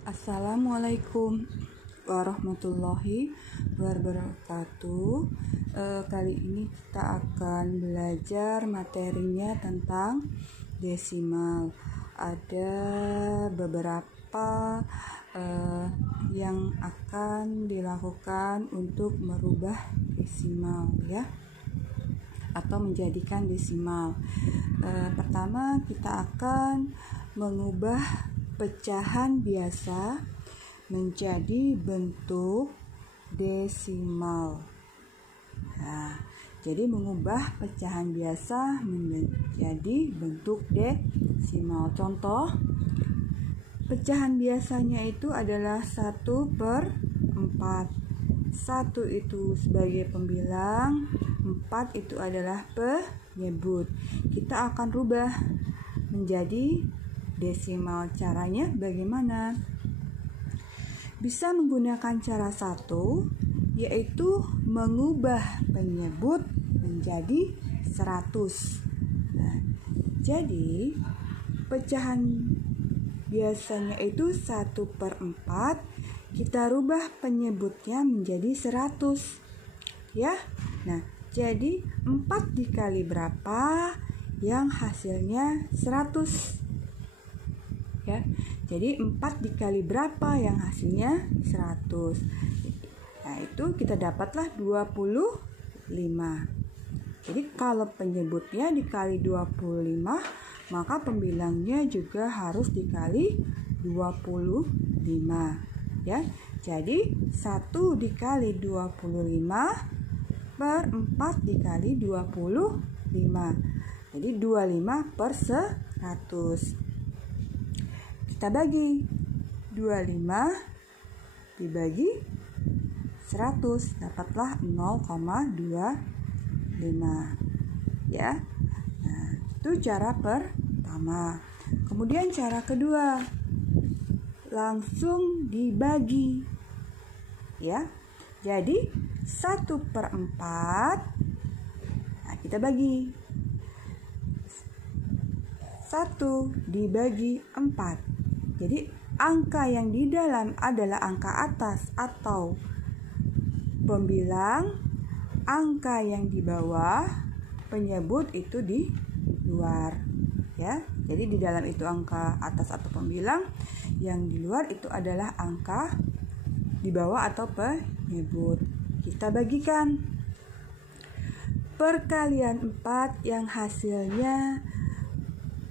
Assalamualaikum warahmatullahi wabarakatuh. Kali ini kita akan belajar materinya tentang desimal. Ada beberapa yang akan dilakukan untuk merubah desimal ya, atau menjadikan desimal. Pertama kita akan mengubah pecahan biasa menjadi bentuk desimal. Nah, jadi mengubah pecahan biasa menjadi bentuk desimal. Contoh, pecahan biasanya itu adalah 1/4. 1 itu sebagai pembilang, 4 itu adalah penyebut. Kita akan rubah menjadi desimal. Caranya bagaimana? Bisa menggunakan cara 1, yaitu mengubah penyebut menjadi 100. Nah, jadi pecahan biasanya itu 1/4, kita rubah penyebutnya menjadi 100 ya. Nah, jadi 4 dikali berapa yang hasilnya 100 ya. Jadi 4 dikali berapa yang hasilnya 100. Nah, itu kita dapatlah 25. Jadi kalau penyebutnya dikali 25, maka pembilangnya juga harus dikali 25 ya. Jadi 1 dikali 25 per 4 dikali 25. Jadi 25/100. Kita bagi 25 dibagi 100, dapatlah 0,25 ya. Nah, itu cara pertama. Kemudian cara kedua, langsung dibagi ya. Jadi 1/4, nah kita bagi 1 dibagi 4. Jadi angka yang di dalam adalah angka atas atau pembilang, angka yang di bawah penyebut itu di luar ya. Jadi di dalam itu angka atas atau pembilang, yang di luar itu adalah angka di bawah atau penyebut. Kita bagikan perkalian 4 yang hasilnya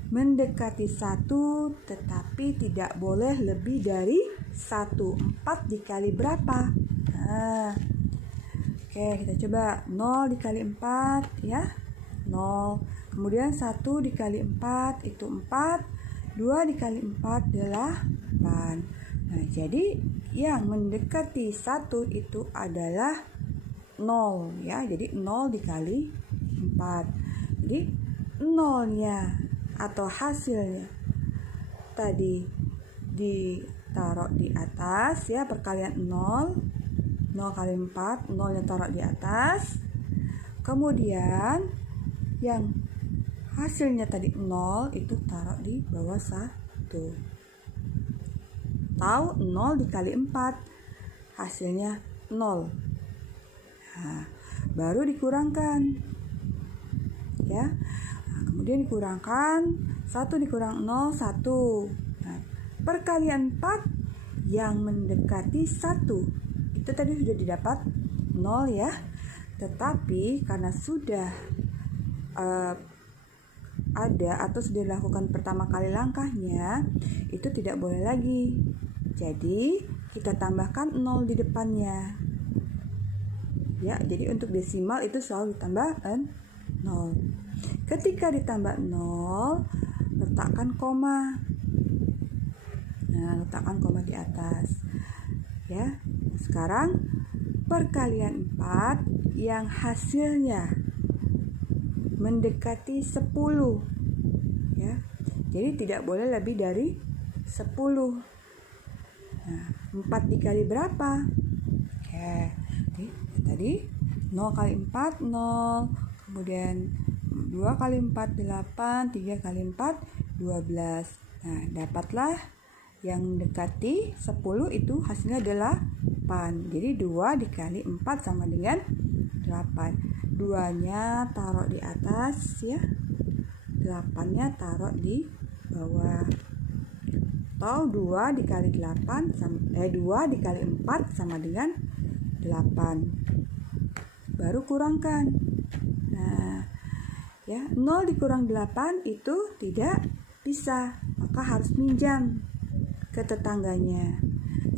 mendekati 1, tetapi tidak boleh lebih dari 1. 4 dikali berapa? Nah, oke, kita coba. 0 dikali 4 ya, 0. Kemudian 1 dikali 4 itu 4. 2 dikali 4 8. Nah, jadi yang mendekati 1 itu adalah 0 ya. Jadi 0 dikali 4. Jadi 0-nya atau hasilnya tadi ditaruh di atas ya, perkalian 0 kali 4, 0-nya taruh di atas. Kemudian yang hasilnya tadi 0 itu taruh di bawah 1. Tahu 0 dikali 4 hasilnya 0. Nah, baru dikurangkan ya. Kemudian dikurangkan 1 dikurang 0, 1. Nah, perkalian 4 yang mendekati 1 itu tadi sudah didapat 0 ya. Tetapi karena sudah ada atau sudah dilakukan pertama kali langkahnya, itu tidak boleh lagi. Jadi kita tambahkan 0 di depannya ya. Jadi untuk desimal itu selalu ditambah 0. Ketika ditambah 0, letakkan koma. Nah, letakkan koma di atas ya. Sekarang perkalian 4 yang hasilnya mendekati 10 ya. Jadi tidak boleh lebih dari 10. Nah, 4 dikali berapa? Oke, tadi 0 kali 4 0. Kemudian 2 kali 4 8, 3 kali 4 12. Nah, dapatlah Yang mendekati 10 itu hasilnya 8. Jadi 2 dikali 4 sama dengan 8. 2-nya taruh di atas ya. 8-nya taruh di bawah. Atau 2 dikali 8 2 dikali 4 sama dengan 8. Baru kurangkan. Nah, ya, 0 dikurang 8 itu tidak bisa, maka harus minjam ke tetangganya.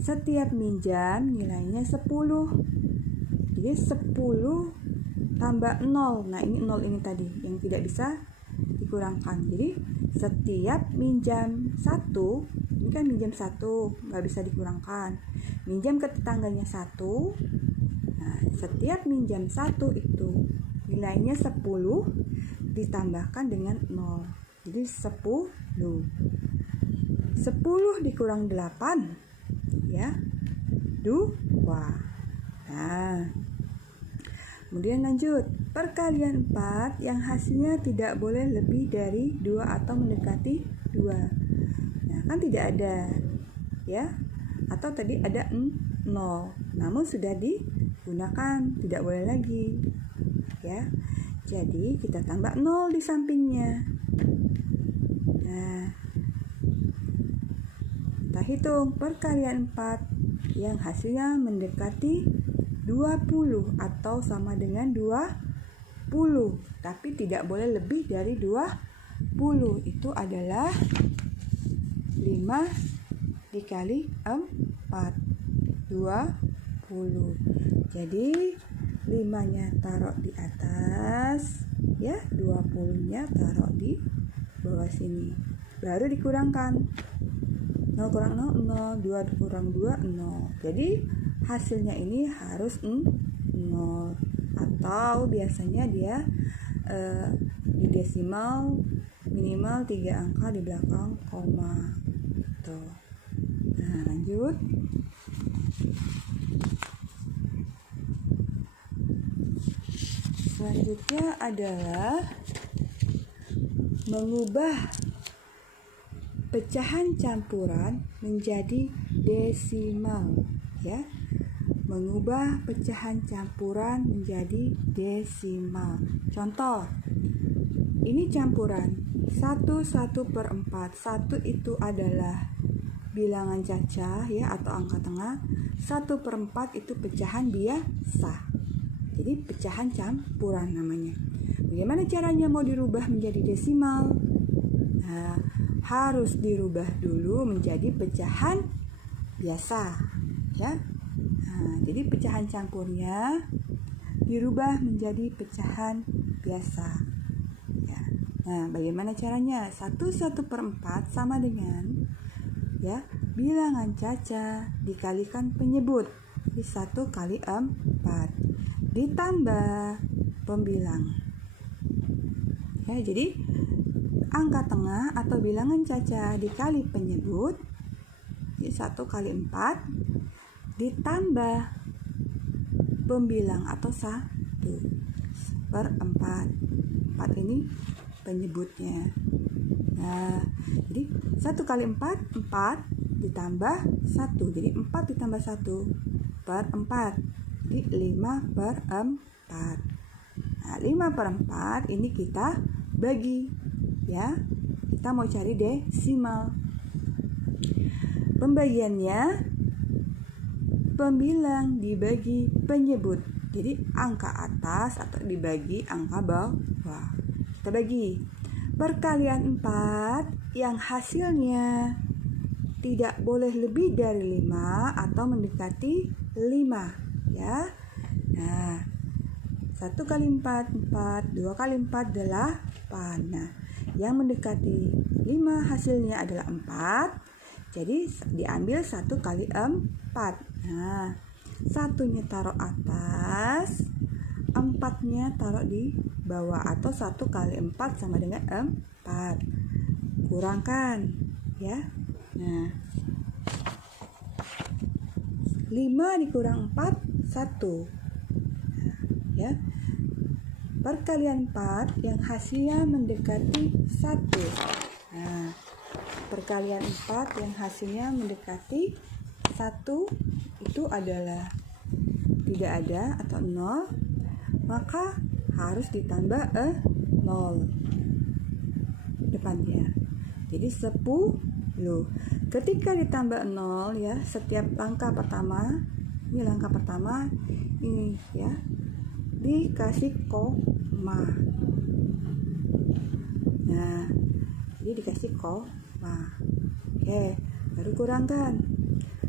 Setiap minjam nilainya 10. Jadi 10 tambah 0. Nah, ini 0 ini tadi yang tidak bisa dikurangkan. Jadi setiap minjam 1, ini kan minjam 1, nggak bisa dikurangkan. Minjam ke tetangganya 1. Nah, setiap minjam 1 itu nilainya 10 ditambahkan dengan 0. Jadi 10. 10 dikurang 8 ya 2. Nah, kemudian lanjut. Perkalian 4 yang hasilnya tidak boleh lebih dari 2 atau mendekati 2. Nah, kan tidak ada ya. Atau tadi ada 0. Namun sudah digunakan, tidak boleh lagi. Ya. Jadi kita tambah 0 di sampingnya. Nah, kita hitung perkalian 4 yang hasilnya mendekati 20 atau sama dengan 20, tapi tidak boleh lebih dari 20. Itu adalah 5 dikali 4, 20. Jadi 5-nya taruh di atas ya, 20-nya taruh di bawah sini. Baru dikurangkan. 0 kurang 0, 0. 2 kurang 2, 0. Jadi hasilnya ini harus 0. Atau biasanya dia di desimal minimal 3 angka di belakang koma. Tuh. Nah, lanjut. Selanjutnya adalah mengubah pecahan campuran menjadi desimal ya. Mengubah pecahan campuran menjadi desimal. Contoh, ini campuran 1/4. 1 itu adalah bilangan cacah ya, atau angka tengah. 1/4 itu pecahan biasa. Jadi pecahan campuran namanya. Bagaimana caranya mau dirubah menjadi desimal? Nah, harus dirubah dulu menjadi pecahan biasa ya. Nah, jadi pecahan campurnya dirubah menjadi pecahan biasa ya. Nah, bagaimana caranya? 1/4 sama dengan ya bilangan cacah dikalikan penyebut. Jadi 1 kali 4 ditambah pembilang ya. Jadi angka tengah atau bilangan cacah dikali penyebut, jadi 1 kali 4 ditambah pembilang atau 1/4. 4 ini penyebutnya. Nah, jadi 1 kali 4, 4 ditambah 1. Jadi 4 ditambah 1/4. Jadi 5/4. Nah, 5/4 ini kita bagi ya. Kita mau cari desimal. Pembagiannya pembilang dibagi penyebut. Jadi angka atas atau dibagi angka bawah. Kita bagi. Perkalian 4 yang hasilnya tidak boleh lebih dari 5 atau mendekati 5 ya. Nah, 1 kali 4, 4. 2 kali 4, 8. Nah, yang mendekati 5 hasilnya adalah 4. Jadi diambil 1 kali 4. Nah, 1-nya taruh atas, 4-nya taruh di bawah, atau 1 kali 4 sama dengan 4. Kurangkan ya. Nah, 5 dikurang 4, 1. Nah, ya. Perkalian 4 yang hasilnya mendekati 1. Nah, perkalian 4 yang hasilnya mendekati 1 itu adalah tidak ada atau 0, maka harus ditambah 0 depannya. Jadi 10. Ketika ditambah 0 ya, setiap langkah pertama, ini langkah pertama ini ya, dikasih koma. Nah, jadi dikasih koma. Oke, baru kurangkan.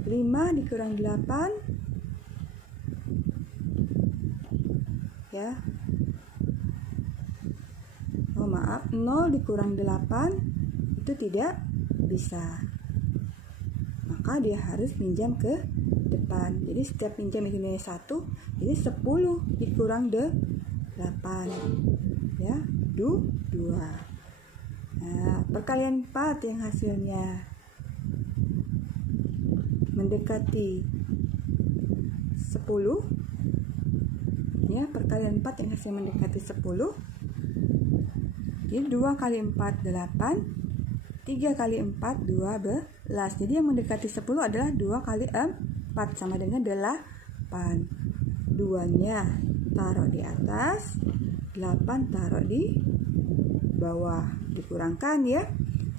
5 dikurang 8 ya. Oh maaf, 0 dikurang 8 itu tidak bisa. Maka dia harus pinjam ke depan. Jadi setiap pinjam itu nilai 1, jadi 10 dikurang 8 ya, 2. Nah, perkalian 4 yang hasilnya mendekati 10 ya, perkalian 4 yang hasilnya mendekati 10. Jadi 2 kali 4 8, 3 kali 4 12. Jadi yang mendekati 10 adalah 2 kali 4 sama dengan 8. 2-nya taruh di atas, 8 taruh di bawah, dikurangkan ya.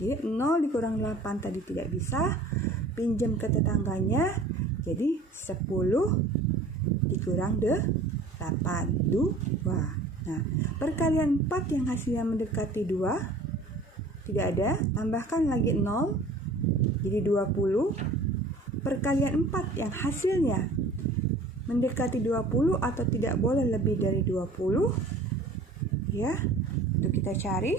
Jadi 0 dikurang 8 tadi tidak bisa, pinjam ke tetangganya, jadi 10 dikurang 8, 2. Nah, perkalian 4 yang hasilnya mendekati 2 tidak ada, tambahkan lagi 0 jadi 20. Perkalian 4 yang hasilnya mendekati 20 atau tidak boleh lebih dari 20 ya. Itu kita cari.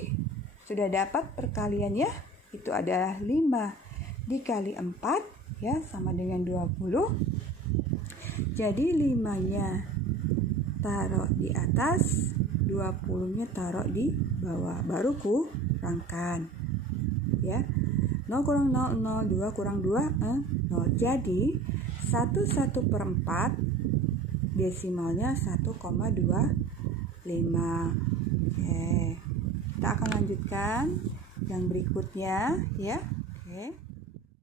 Sudah dapat perkaliannya, itu adalah 5 dikali 4 ya, sama dengan 20. Jadi 5-nya taruh di atas, 20-nya taruh di bawah, baru kurangkan ya. 0 kurang 0, 0, 2 kurang 2, 0. Jadi 1/4 desimalnya 1,25. Oke, kita akan lanjutkan yang berikutnya ya. Oke.